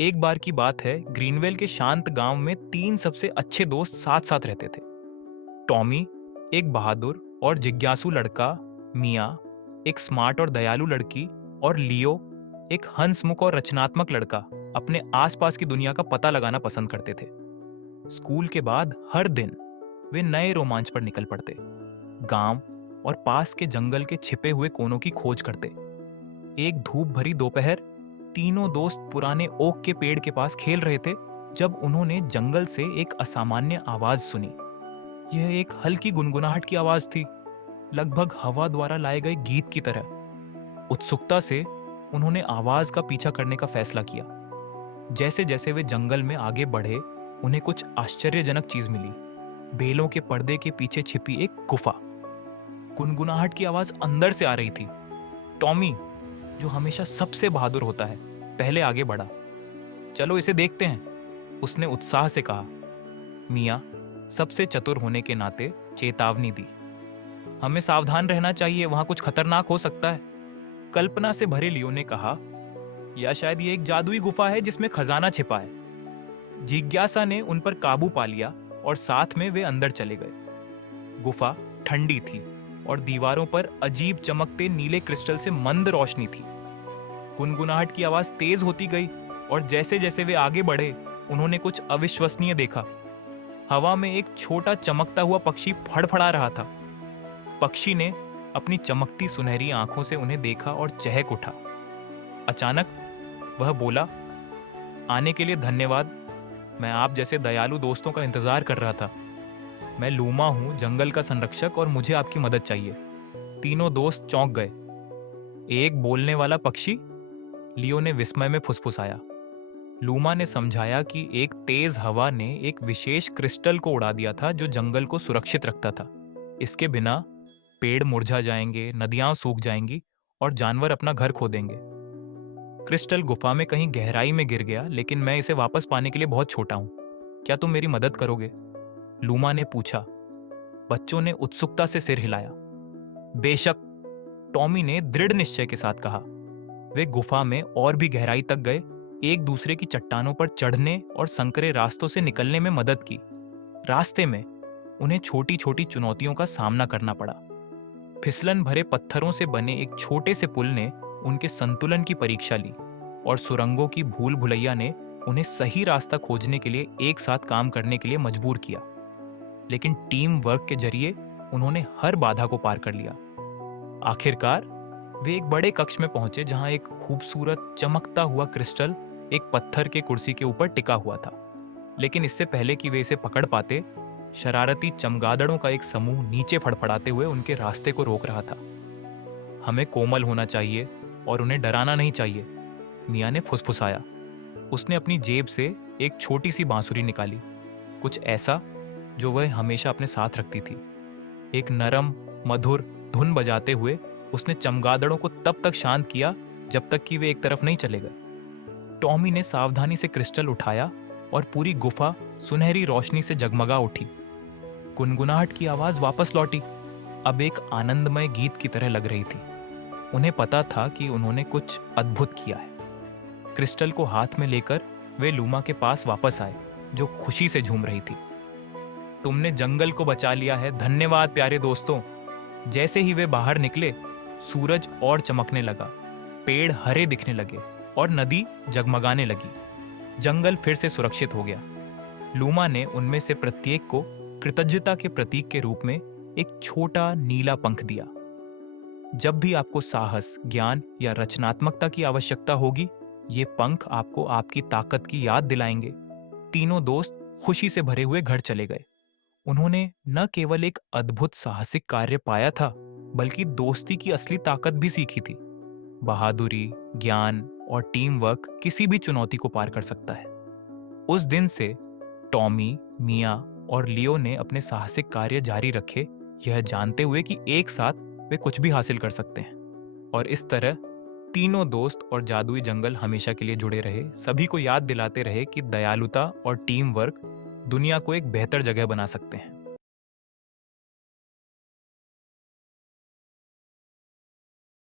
एक बार की बात है, ग्रीनवेल के शांत गांव में तीन सबसे अच्छे दोस्त साथ साथ रहते थे। टॉमी, एक बहादुर और जिज्ञासु लड़का। मिया, एक स्मार्ट और दयालु लड़की। और लियो, एक हंसमुख और रचनात्मक लड़का, अपने आसपास की दुनिया का पता लगाना पसंद करते थे। स्कूल के बाद हर दिन वे नए रोमांच पर निकल पड़ते। गांव और पास के जंगल के छिपे हुए कोनों की खोज करते। एक धूप भरी दोपहर, तीनों दोस्त पुराने ओक के पेड़ के पास खेल रहे थे जब उन्होंने जंगल से एक असामान्य आवाज सुनी। यह एक हल्की गुनगुनाहट की आवाज थी, लगभग हवा द्वारा लाए गए गीत की तरह। उत्सुकता से उन्होंने आवाज का पीछा करने का फैसला किया। जैसे जैसे वे जंगल में आगे बढ़े, उन्हें कुछ आश्चर्यजनक चीज मिली। बेलों के पर्दे के पीछे छिपी एक गुफा। गुनगुनाहट की आवाज अंदर से आ रही थी। टॉमी, जो हमेशा सबसे बहादुर होता है, पहले आगे बढ़ा। चलो इसे देखते हैं, उसने उत्साह से कहा। मिया, सबसे चतुर होने के नाते, चेतावनी दी। हमें सावधान रहना चाहिए, वहां कुछ खतरनाक हो सकता है। कल्पना से भरे लियो ने कहा, या शायद ये एक जादुई गुफा है जिसमें खजाना छिपा है। जिज्ञासा ने उन पर काबू पा लिया और साथ में वे अंदर चले गए। गुफा ठंडी थी और दीवारों पर अजीब चमकते नीले क्रिस्टल से मंद रोशनी थी। गुनगुनाहट की आवाज तेज होती गई और जैसे जैसे वे आगे बढ़े, उन्होंने कुछ अविश्वसनीय देखा। हवा में एक छोटा चमकता हुआ पक्षी फड़फड़ा रहा था। पक्षी ने अपनी चमकती सुनहरी आंखों से उन्हें देखा और चहक उठा। अचानक वह बोला, आने के लिए धन्यवाद। मैं आप जैसे दयालु दोस्तों का इंतजार कर रहा था। मैं लूमा हूं, जंगल का संरक्षक, और मुझे आपकी मदद चाहिए। तीनों दोस्त चौंक गए। एक बोलने वाला पक्षी? लियो ने विस्मय में फुसफुसाया। लूमा ने समझाया कि एक तेज हवा ने एक विशेष क्रिस्टल को उड़ा दिया था जो जंगल को सुरक्षित रखता था। इसके बिना पेड़ मुरझा जाएंगे, नदियां सूख जाएंगी और जानवर अपना घर खो देंगे। क्रिस्टल गुफा में कहीं गहराई में गिर गया, लेकिन मैं इसे वापस पाने के लिए बहुत छोटा हूं। क्या तुम मेरी मदद करोगे? लूमा ने पूछा। बच्चों ने उत्सुकता से सिर हिलाया। बेशक, टॉमी ने दृढ़ निश्चय के साथ कहा। वे गुफा में और भी गहराई तक गए, एक दूसरे की चट्टानों पर चढ़ने और संकरे रास्तों से निकलने में मदद की। रास्ते में उन्हें छोटी छोटी चुनौतियों का सामना करना पड़ा। फिसलन भरे पत्थरों से बने एक छोटे से पुल ने उनके संतुलन की परीक्षा ली और सुरंगों की भूल भुलैया ने उन्हें सही रास्ता खोजने के लिए एक साथ काम करने के लिए मजबूर किया। लेकिन टीम वर्क के जरिए उन्होंने हर बाधा को पार कर लिया। आखिरकार वे एक बड़े कक्ष में पहुंचे जहां एक खूबसूरत चमकता हुआ क्रिस्टल एक पत्थर के कुर्सी के ऊपर टिका हुआ था। लेकिन इससे पहले कि वे इसे पकड़ पाते, शरारती चमगादड़ों का एक समूह नीचे फड़फड़ाते हुए उनके रास्ते को रोक रहा था। हमें कोमल होना चाहिए और उन्हें डराना नहीं चाहिए, मिया ने फुसफुसाया। उसने अपनी जेब से एक छोटी सी बांसुरी निकाली, कुछ ऐसा जो वह हमेशा अपने साथ रखती थी। एक नरम मधुर धुन बजाते हुए उसने चमगादड़ों को तब तक शांत किया जब तक कि वे एक तरफ नहीं चले गए। टॉमी ने सावधानी से क्रिस्टल उठाया और पूरी गुफा सुनहरी रोशनी से जगमगा उठी। गुनगुनाहट की आवाज वापस लौटी, अब एक आनंदमय गीत की तरह लग रही थी। उन्हें पता था कि उन्होंने कुछ अद्भुत किया है। क्रिस्टल को हाथ में लेकर वे लूमा के पास वापस आए, जो खुशी से झूम रही थी। तुमने जंगल को बचा लिया है, धन्यवाद प्यारे दोस्तों। जैसे ही वे बाहर निकले, सूरज और चमकने लगा, पेड़ हरे दिखने लगे और नदी जगमगाने लगी। जंगल फिर से सुरक्षित हो गया। लूमा ने उनमें से प्रत्येक को कृतज्ञता के प्रतीक के रूप में एक छोटा नीला पंख दिया। जब भी आपको साहस, ज्ञान या रचनात्मकता की आवश्यकता होगी, ये पंख आपको आपकी ताकत की याद दिलाएंगे। तीनों दोस्त खुशी से भरे हुए घर चले गए। उन्होंने न केवल एक अद्भुत साहसिक कार्य पाया था, बल्कि दोस्ती की असली ताकत भी सीखी थी। बहादुरी, ज्ञान और टीम वर्क किसी भी चुनौती को पार कर सकता है। उस दिन से टॉमी, मिया और लियो ने अपने साहसिक कार्य जारी रखे, यह जानते हुए कि एक साथ वे कुछ भी हासिल कर सकते हैं। और इस तरह तीनों दोस्त और जादुई जंगल हमेशा के लिए जुड़े रहे, सभी को याद दिलाते रहे कि दयालुता और टीम वर्क दुनिया को एक बेहतर जगह बना सकते हैं।